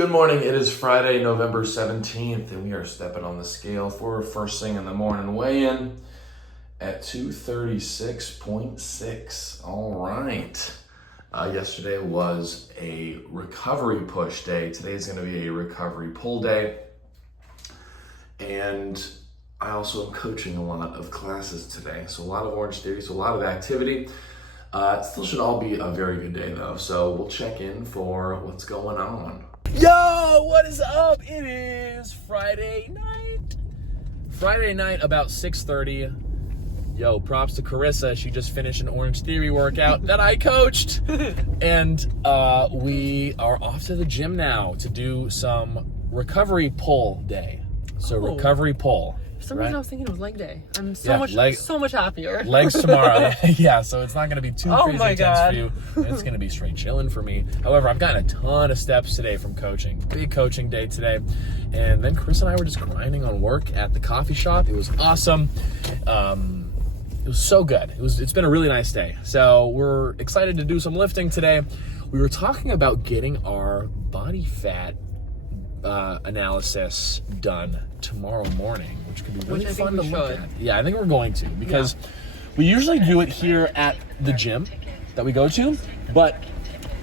Good morning. It is Friday, November 17th, and we are stepping on the scale for first thing in the morning weigh-in at 236.6. All right. Yesterday was a recovery push day. Today is going to be a recovery pull day. And I also am coaching a lot of classes today. So a lot of Orange Theory, so a lot of activity. It still should all be a very good day though. So we'll check in for what's going on. Yo, what is up? It is Friday night. Friday night about 6:30. Yo, props to Carissa. She just finished an Orange Theory workout that I coached. And we are off to the gym now to do some recovery pull day. So recovery pull. For some reason I was thinking it was leg day. I'm so much happier. Legs tomorrow. Yeah, so it's not going to be too crazy intense God. for you. It's going to be straight chilling for me. However, I've gotten a ton of steps today from coaching. Big coaching day today. And then Chris and I were just grinding on work at the coffee shop. It was awesome. It was so good. It's been a really nice day. So we're excited to do some lifting today. We were talking about getting our body fat analysis done tomorrow morning, which could be really fun to look at. Yeah, I think we're going to, because we usually do it here at the gym that we go to, but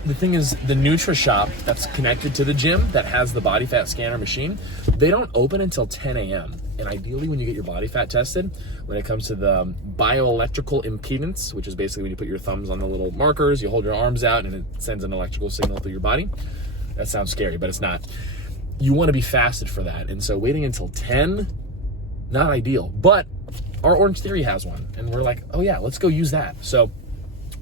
the thing is, the NutriShop that's connected to the gym that has the body fat scanner machine, they don't open until 10 a.m. And ideally, when you get your body fat tested, when it comes to the bioelectrical impedance, which is basically when you put your thumbs on the little markers, you hold your arms out, and it sends an electrical signal through your body. That sounds scary, but it's not. You want to be fasted for that. And so waiting until 10, not ideal. But our Orange Theory has one. And we're like, oh yeah, let's go use that. So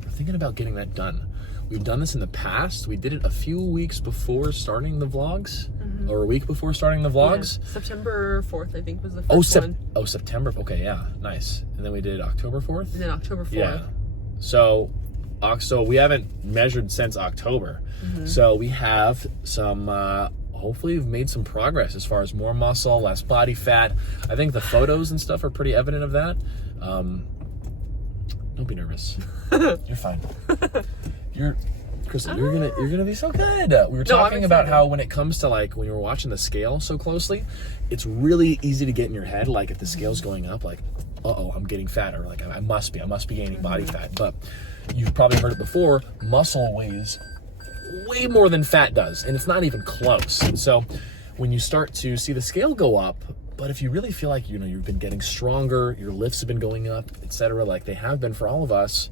we're thinking about getting that done. We've done this in the past. We did it a few weeks before starting the vlogs. Or a week before starting the vlogs. Yeah. September 4th, I think, was the first one. Oh, September. Okay, yeah, nice. And then we did October 4th? And then October 4th. Yeah. So we haven't measured since October. So we have some... hopefully we've made some progress as far as more muscle, less body fat. I think the photos and stuff are pretty evident of that. Don't be nervous. You're fine. Crystal, you're gonna be so good. We were talking about how when it comes to like when you're watching the scale so closely, it's really easy to get in your head like if the scale's going up, like, uh-oh, I'm getting fatter. Like I must be gaining body fat. But you've probably heard it before, muscle weighs way more than fat does, and it's not even close. And so when you start to see the scale go up, but if you really feel like you've been getting stronger, your lifts have been going up, etc., like they have been for all of us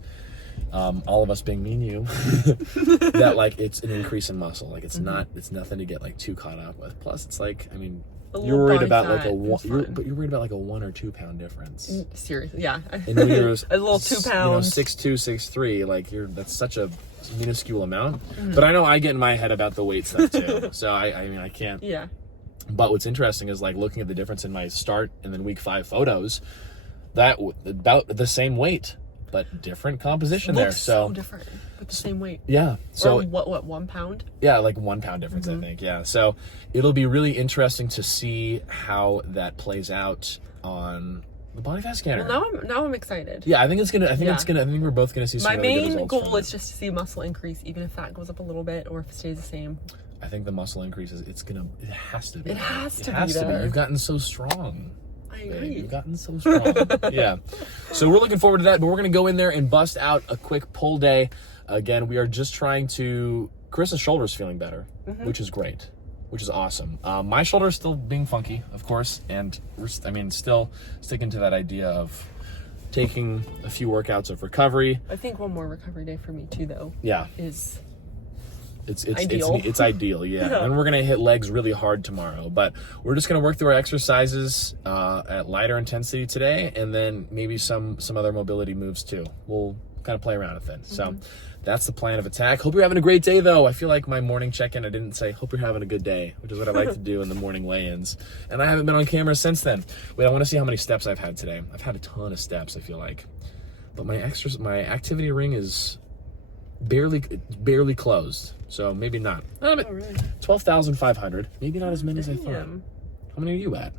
being me and you, that like it's an increase in muscle. Like it's nothing to get like too caught up with. Plus it's like, I mean, you're worried about like you're worried about like a 1 or 2 pound difference. Seriously, yeah. And when you're a little 2 pounds, 6'2", 6'3", like that's such a minuscule amount. But I know I get in my head about the weight stuff too. So I mean I can't. Yeah. But what's interesting is like looking at the difference in my start and then week 5 photos, that about the same weight, but different composition there. So different, but the same weight. Yeah. So or what 1 pound? Yeah, like 1 pound difference, I think. Yeah. So it'll be really interesting to see how that plays out on the body fat scanner. Well, now I'm excited. Yeah, I think we're both gonna see some My really good main results goal from is just to see muscle increase, even if fat goes up a little bit or if it stays the same. I think the muscle increases. It has to be. It has to be. You've gotten so strong. I agree. You've gotten so strong. Yeah. So we're looking forward to that, but we're going to go in there and bust out a quick pull day. Again, we are just trying to... Chris's shoulder's feeling better, which is great, which is awesome. My shoulder is still being funky, of course, and we're still sticking to that idea of taking a few workouts of recovery. I think one more recovery day for me too, though. Yeah. It's ideal. It's ideal, yeah. And we're gonna hit legs really hard tomorrow, but we're just gonna work through our exercises at lighter intensity today, and then maybe some other mobility moves too. We'll kind of play around with it. So that's the plan of attack. Hope you're having a great day, though. I feel like my morning check-in, I didn't say hope you're having a good day, which is what I like to do in the morning weigh-ins, and I haven't been on camera since then. Wait, I want to see how many steps I've had today. I've had a ton of steps, I feel like, but my activity ring is barely closed, so maybe not. Oh, really? 12,500. Maybe not as many as I thought. How many are you at?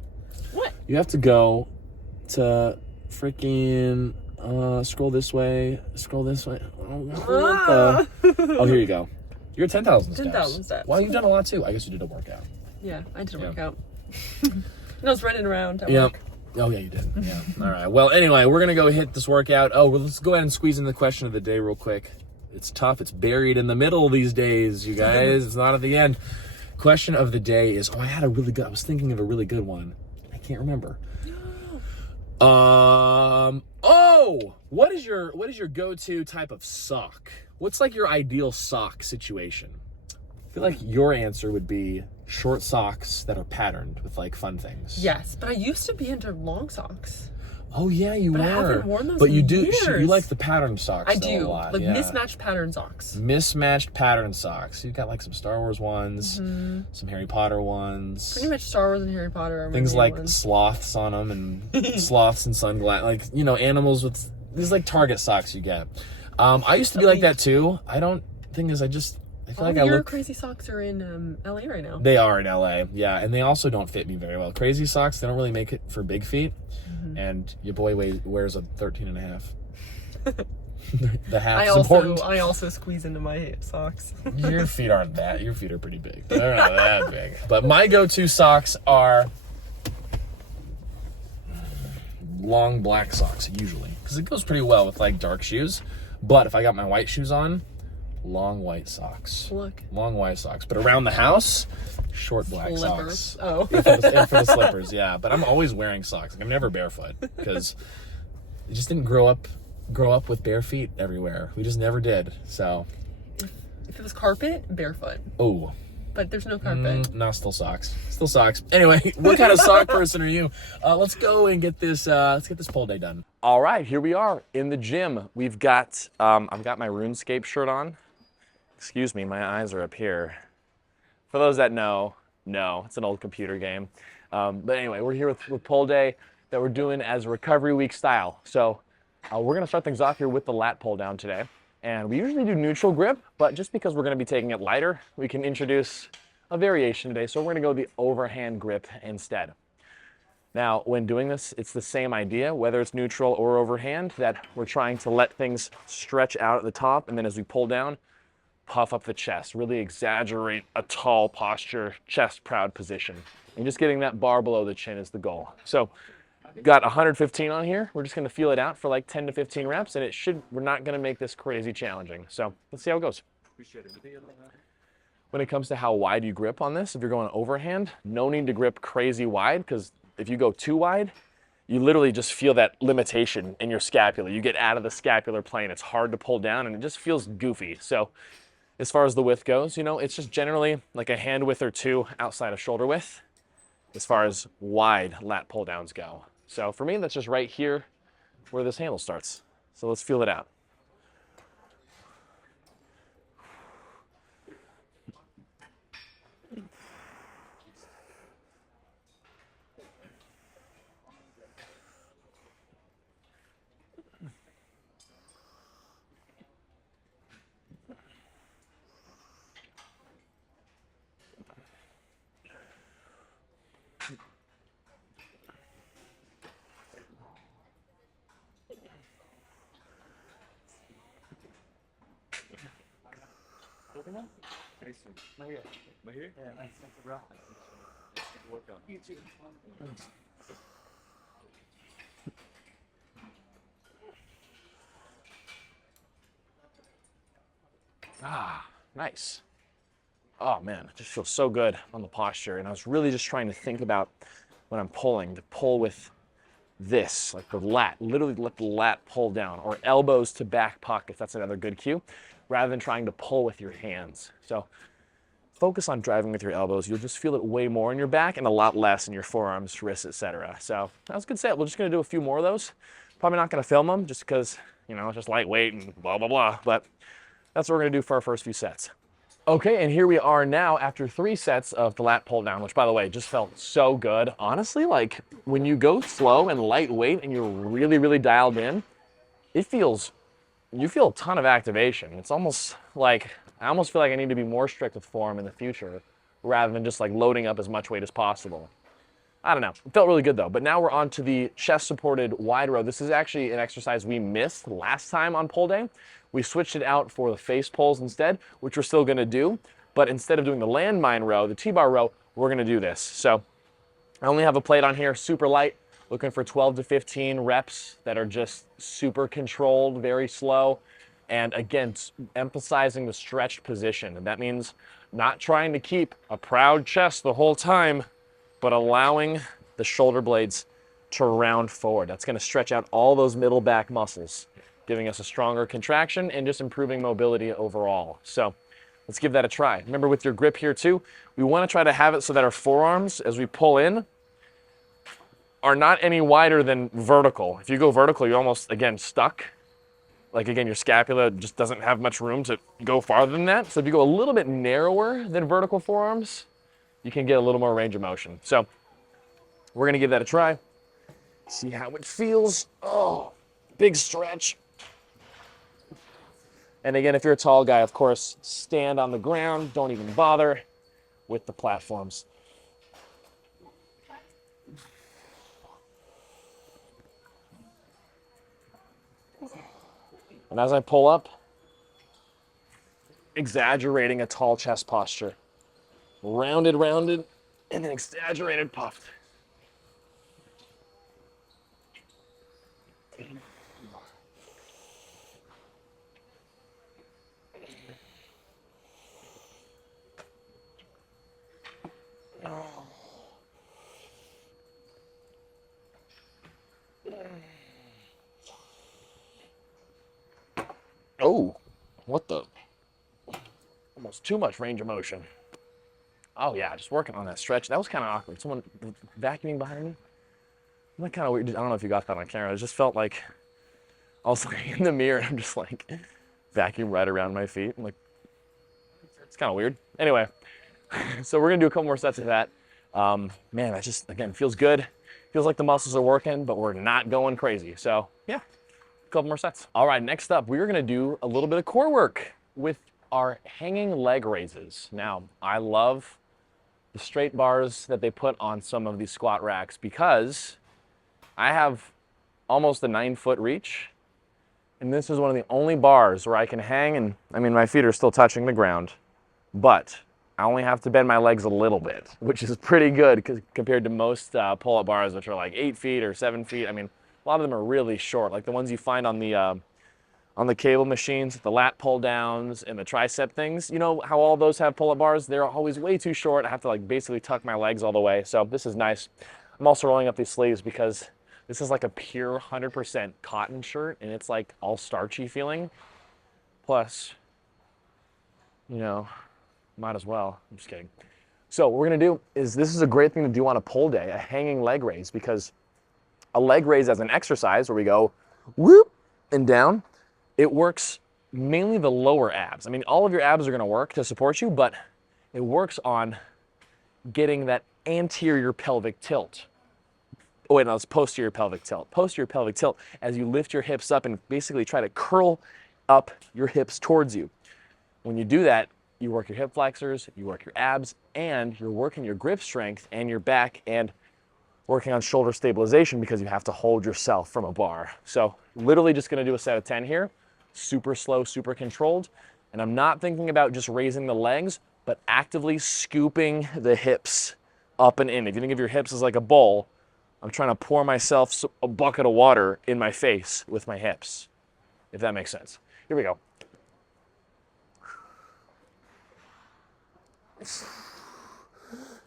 What? You have to go to freaking scroll this way. Oh, here you go. You're at 10,000 steps. 10,000 steps. Well, you've done a lot too. I guess you did a workout. Yeah, I did a workout. And I was running around at Yeah. work. Oh, yeah, you did. Yeah. All right. Well, anyway, we're going to go hit this workout. Oh, well, let's go ahead and squeeze in the question of the day real quick. It's tough. It's buried in the middle these days, you guys. It's not at the end. Question of the day is, I was thinking of a really good one. I can't remember. What is your go-to type of sock? What's like your ideal sock situation? I feel like your answer would be short socks that are patterned with like fun things. Yes, but I used to be into long socks. Oh yeah, you but were. I haven't worn those but you in do. years. You like the patterned socks. I do. A lot. Like yeah. mismatched pattern socks. Mismatched patterned socks. You've got like some Star Wars ones, some Harry Potter ones. Pretty much Star Wars and Harry Potter are my things main like ones. sloths on them and sloths and sunglasses. Like, you know, animals with these like Target socks you get. I used to be like that too. I feel like your crazy socks are in LA right now. They are in LA, yeah, and they also don't fit me very well. Crazy socks, they don't really make it for big feet, and your boy wears a 13 and a half. The half is important. I also squeeze into my socks. Your feet aren't that. Your feet are pretty big. They're not that big. But my go-to socks are long black socks, usually, because it goes pretty well with like dark shoes. But if I got my white shoes on, long white socks. Look. Long white socks. But around the house, short black Slippers. socks. Oh. And for the slippers, yeah. But I'm always wearing socks. Like, I'm never barefoot because I just didn't grow up with bare feet everywhere. We just never did. So. If it was carpet, barefoot. Oh. But there's no carpet. No, still socks. Still socks. Anyway, what kind of sock person are you? Let's go and get this. Let's get this pull day done. All right, here we are in the gym. We've got. I've got my RuneScape shirt on. Excuse me, my eyes are up here. For those that know, no, it's an old computer game. But anyway, we're here with pull day that we're doing as a recovery week style. So we're gonna start things off here with the lat pull down today. And we usually do neutral grip, but just because we're gonna be taking it lighter, we can introduce a variation today. So we're gonna go the overhand grip instead. Now, when doing this, it's the same idea, whether it's neutral or overhand, that we're trying to let things stretch out at the top, and then as we pull down, puff up the chest, really exaggerate a tall posture, chest proud position. And just getting that bar below the chin is the goal. So got 115 on here. We're just gonna feel it out for like 10 to 15 reps, and we're not gonna make this crazy challenging. So let's see how it goes. When it comes to how wide you grip on this, if you're going overhand, no need to grip crazy wide, because if you go too wide, you literally just feel that limitation in your scapula. You get out of the scapular plane. It's hard to pull down, and it just feels goofy. So as far as the width goes, it's just generally like a hand width or two outside of shoulder width as far as wide lat pull downs go. So for me, that's just right here where this handle starts. So let's feel it out. Ah, nice. Oh man, it just feels so good on the posture. And I was really just trying to think about when I'm pulling, to pull with this, like the lat, literally let the lat pull down, or elbows to back pockets. That's another good cue, rather than trying to pull with your hands. So focus on driving with your elbows. You'll just feel it way more in your back and a lot less in your forearms, wrists, etc. So that was a good set. We're just gonna do a few more of those. Probably not gonna film them just because, it's just lightweight and blah, blah, blah. But that's what we're gonna do for our first few sets. Okay, and here we are now after 3 sets of the lat pull down, which by the way, just felt so good. Honestly, like when you go slow and lightweight and you're really, really dialed in, you feel a ton of activation. It's almost like, I almost feel like I need to be more strict with form in the future rather than just like loading up as much weight as possible. I don't know, it felt really good though. But now we're on to the chest supported wide row. This is actually an exercise we missed last time on pull day. We switched it out for the face pulls instead, which we're still gonna do, but instead of doing the landmine row, the T-bar row, we're gonna do this. So I only have a plate on here, super light, looking for 12 to 15 reps that are just super controlled, very slow. And again, emphasizing the stretched position. And that means not trying to keep a proud chest the whole time, but allowing the shoulder blades to round forward. That's gonna stretch out all those middle back muscles, giving us a stronger contraction and just improving mobility overall. So let's give that a try. Remember with your grip here too, we wanna try to have it so that our forearms, as we pull in, are not any wider than vertical. If you go vertical, you're almost, again, stuck. Like again, your scapula just doesn't have much room to go farther than that. So if you go a little bit narrower than vertical forearms, you can get a little more range of motion. So we're gonna give that a try. See how it feels. Oh, big stretch. And again, if you're a tall guy, of course, stand on the ground. Don't even bother with the platforms. And as I pull up, exaggerating a tall chest posture. Rounded, and then exaggerated, puffed. Oh, what the? Almost too much range of motion. Oh yeah, just working on that stretch. That was kind of awkward. Someone vacuuming behind me. That kind of weird. I don't know if you got that on camera. It just felt like I was like in the mirror and I'm just like vacuum right around my feet. I'm like, it's kind of weird. Anyway, so we're gonna do a couple more sets of that. Man, that just, again, feels good. Feels like the muscles are working, but we're not going crazy. So yeah, a couple more sets. All right, next up, we're gonna do a little bit of core work with our hanging leg raises. Now, I love the straight bars that they put on some of these squat racks because I have almost a 9-foot reach. And this is one of the only bars where I can hang and, I mean, my feet are still touching the ground, but I only have to bend my legs a little bit, which is pretty good compared to most pull-up bars, which are like 8 feet or 7 feet. I mean, a lot of them are really short, like the ones you find on the cable machines, the lat pull downs and the tricep things. You know how all those have pull-up bars? They're always way too short. I have to like basically tuck my legs all the way. So this is nice. I'm also rolling up these sleeves because this is like a pure 100% cotton shirt and it's like all starchy feeling. Plus, you know, might as well. I'm just kidding. So what we're gonna do is, this is a great thing to do on a pull day, a hanging leg raise, because a leg raise as an exercise where we go whoop and down, it works mainly the lower abs. I mean, all of your abs are gonna work to support you, but it works on getting that anterior pelvic tilt. Oh wait, no, it's posterior pelvic tilt. Posterior pelvic tilt as you lift your hips up and basically try to curl up your hips towards you. When you do that, you work your hip flexors, you work your abs, and you're working your grip strength and your back and working on shoulder stabilization because you have to hold yourself from a bar. So literally just gonna do a set of 10 here, super slow, super controlled. And I'm not thinking about just raising the legs, but actively scooping the hips up and in. If you think of your hips as like a bowl, I'm trying to pour myself a bucket of water in my face with my hips, if that makes sense. Here we go.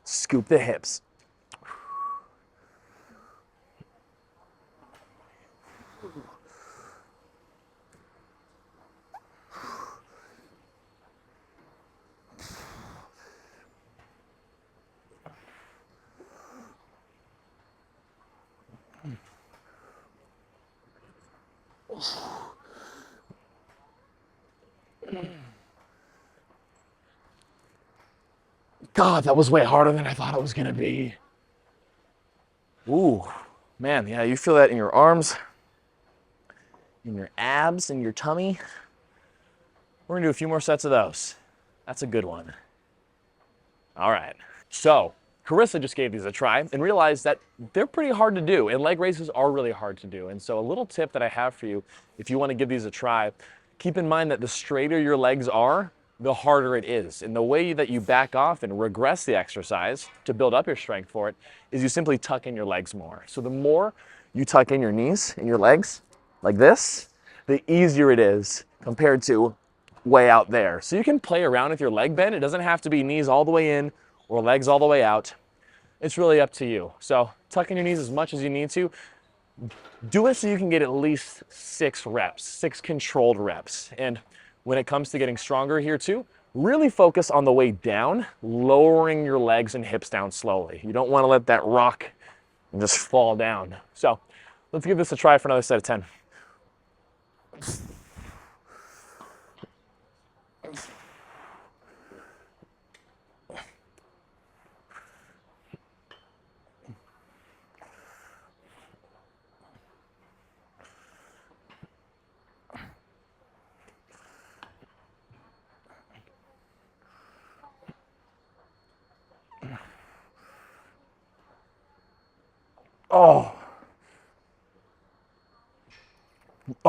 Scoop the hips. God, that was way harder than I thought it was gonna be. Ooh, man, yeah, you feel that in your arms, in your abs, in your tummy. We're gonna do a few more sets of those. That's a good one. All right, so Carissa just gave these a try and realized that they're pretty hard to do, and leg raises are really hard to do. And so a little tip that I have for you, if you wanna give these a try, keep in mind that the straighter your legs are, the harder it is. And the way that you back off and regress the exercise to build up your strength for it is you simply tuck in your legs more. So the more you tuck in your knees and your legs like this, the easier it is compared to way out there. So you can play around with your leg bend. It doesn't have to be knees all the way in or legs all the way out. It's really up to you. So tuck in your knees as much as you need to. Do it so you can get at least 6 reps, 6 controlled reps. And when it comes to getting stronger here too, really focus on the way down, lowering your legs and hips down slowly. You don't want to let that rock and just fall down. So let's give this a try for another set of 10.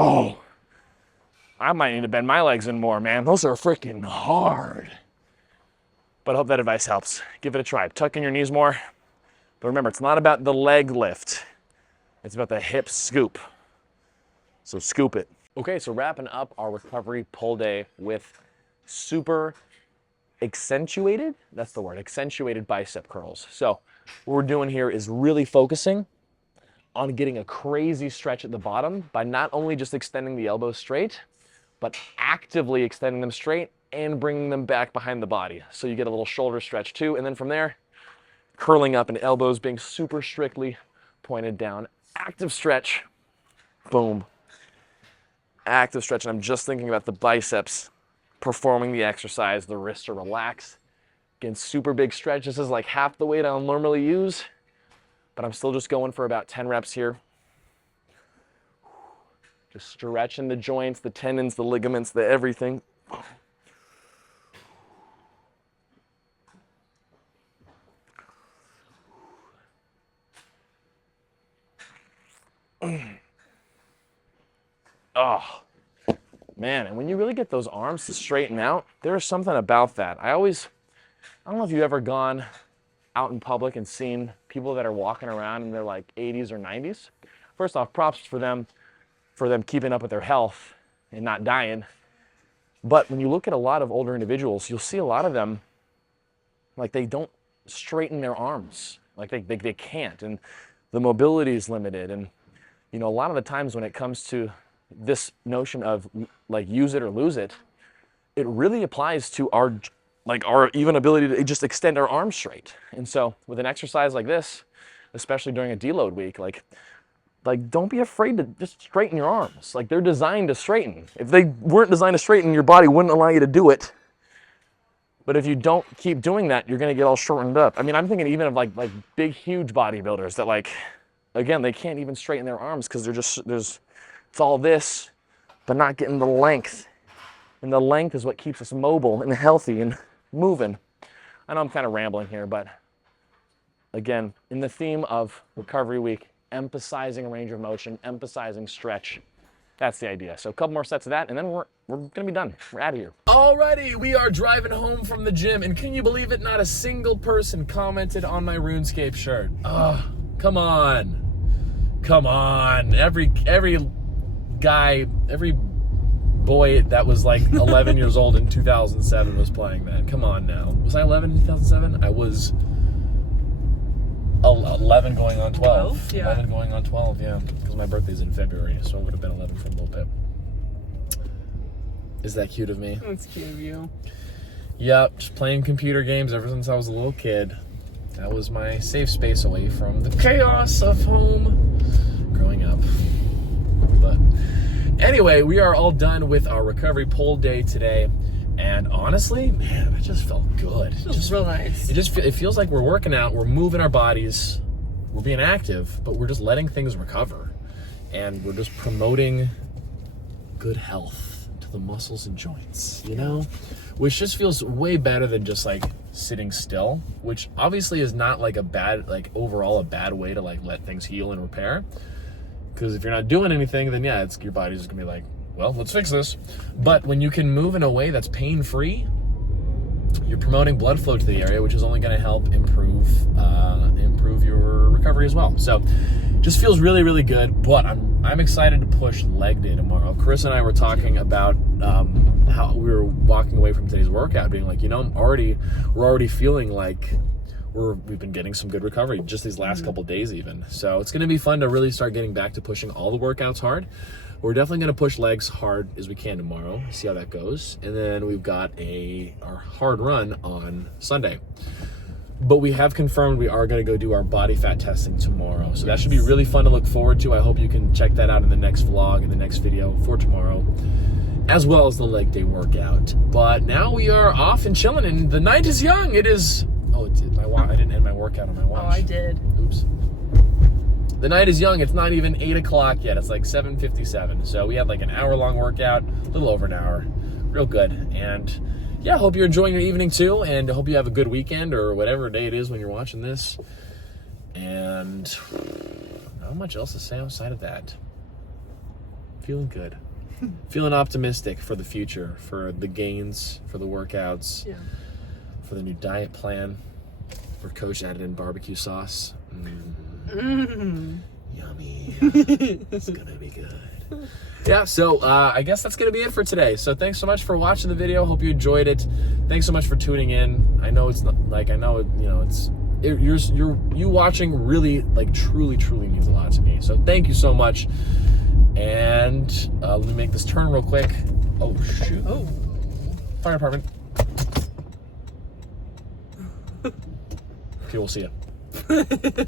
Oh, I might need to bend my legs in more, man. Those are freaking hard. But I hope that advice helps. Give it a try. Tuck in your knees more. But remember, it's not about the leg lift. It's about the hip scoop. So scoop it. Okay, so wrapping up our recovery pull day with super accentuated, that's the word, accentuated bicep curls. So what we're doing here is really focusing on getting a crazy stretch at the bottom by not only just extending the elbows straight, but actively extending them straight and bringing them back behind the body. So you get a little shoulder stretch too. And then from there, curling up and elbows being super strictly pointed down. Active stretch, boom. Active stretch, and I'm just thinking about the biceps performing the exercise. The wrists are relaxed. Again, super big stretch. This is like half the weight I'll normally use, but I'm still just going for about 10 reps here. Just stretching the joints, the tendons, the ligaments, the everything. Oh, man, and when you really get those arms to straighten out, there's something about that. I don't know if you've ever gone out in public and seen people that are walking around in their like 80s or 90s. First off, props for them keeping up with their health and not dying. But when you look at a lot of older individuals, you'll see a lot of them, like they don't straighten their arms. Like they can't, and the mobility is limited. And you know, a lot of the times when it comes to this notion of like use it or lose it, it really applies to our even ability to just extend our arms straight. And so with an exercise like this, especially during a deload week, like don't be afraid to just straighten your arms. Like they're designed to straighten. If they weren't designed to straighten, your body wouldn't allow you to do it. But if you don't keep doing that, you're gonna get all shortened up. I mean, I'm thinking even of like big, huge bodybuilders that like, again, they can't even straighten their arms because it's all this, but not getting the length. And the length is what keeps us mobile and healthy and moving. I know I'm kind of rambling here, but again, in the theme of recovery week, emphasizing range of motion, emphasizing stretch, that's the idea. So a couple more sets of that, and then we're gonna be done. We're out of here. Alrighty, we are driving home from the gym, and can you believe it? Not a single person commented on my RuneScape shirt. Come on. Every guy, every boy that was like 11 years old in 2007 was playing that. Come on now. Was I 11 in 2007? I was 11 going on 12. Yeah. 11 going on 12, yeah. Because my birthday's in February, so I would have been 11 from Lil Pip. Is that cute of me? That's cute of you. Yep, just playing computer games ever since I was a little kid. That was my safe space away from the chaos of home growing up. But anyway, we are all done with our recovery pull day today. And honestly, man, it just felt good. It was real nice. It feels like we're working out, we're moving our bodies, we're being active, but we're just letting things recover. And we're just promoting good health to the muscles and joints, you know? Which just feels way better than just like sitting still, which obviously is not like a bad, like overall a bad way to like let things heal and repair. Because if you're not doing anything, then yeah, your body's just gonna be like, well, let's fix this. But when you can move in a way that's pain-free, you're promoting blood flow to the area, which is only going to help improve your recovery as well. So just feels really, really good. But I'm excited to push leg day tomorrow. Chris and I were talking about how we were walking away from today's workout, being like, we're already feeling like we've been getting some good recovery just these last couple days even. So it's going to be fun to really start getting back to pushing all the workouts hard. We're definitely going to push legs hard as we can tomorrow, see how that goes. And then we've got our hard run on Sunday. But we have confirmed we are going to go do our body fat testing tomorrow. So that should be really fun to look forward to. I hope you can check that out in the next vlog, in the next video for tomorrow, as well as the leg day workout. But now we are off and chilling, and the night is young. It is, I didn't end my workout on my watch. Oh, I did. Oops. The night is young. It's not even 8 o'clock yet. It's like 7:57. So we had like an hour-long workout, a little over an hour. Real good. And yeah, I hope you're enjoying your evening too, and I hope you have a good weekend or whatever day it is when you're watching this. And not much else to say outside of that. Feeling good. Feeling optimistic for the future, for the gains, for the workouts, for the new diet plan, where Coach added in barbecue sauce. Yummy. It's gonna be good. Yeah, so I guess that's gonna be it for today. So thanks so much for watching the video. Hope you enjoyed it. Thanks so much for tuning in. I know it's not like, you watching really, like, truly means a lot to me. So thank you so much. And let me make this turn real quick. Oh shoot. Oh. Fire department. Okay, we'll see you.